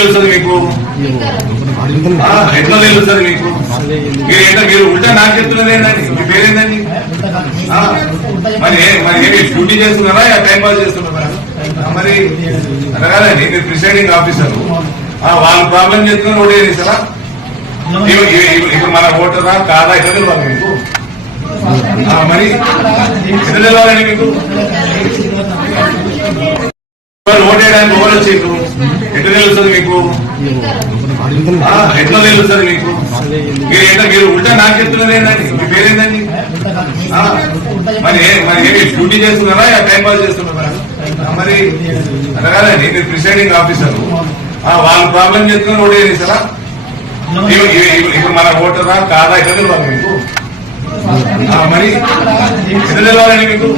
తెలుస్తుంది మీకు? ఎట్లా తెలుస్తుంది మీకు? మీరు ఉల్టా నాకు చెప్తున్నది ఏంటండి? మీ పేరేందండి? మరి ఏమి డ్యూటీ చేస్తున్నారా టైం పాస్ చేస్తున్నారా? మరి అడగాలండి. మీరు ప్రిసైడింగ్ ఆఫీసర్, వాళ్ళు ప్రాబ్లం చెప్తున్నారు ఓటే చేస్తారా? ఇప్పుడు మన ఓటరా కాదా ఎట్లా తెలియాలి మీకు? మరి ఎట్లా తెలియాలండి మీకు? ఓటేయడానికి ఓవర్ వచ్చిండ్రు, ఎట్లా తెలుస్తుంది మీకు? ఎట్లా తెలుస్తుంది మీకు? మీరు ఉల్టా నాకు చెప్తున్నది ఏంటండి? మీ పేరేందండి? మరి ఏమి డ్యూటీ చేస్తున్నారా టైం పాస్ చేస్తున్నారా? మరి అడగాలండి. మీరు ప్రిసైడింగ్ ఆఫీసర్, వాళ్ళు ప్రాబ్లం చెప్తున్నారు ఓటే చేస్తారా? ఇప్పుడు మన ఓటరా కాదా ఎట్లా తెలియాలి మీకు? మరి ఎట్లా తెలియాలండి మీకు?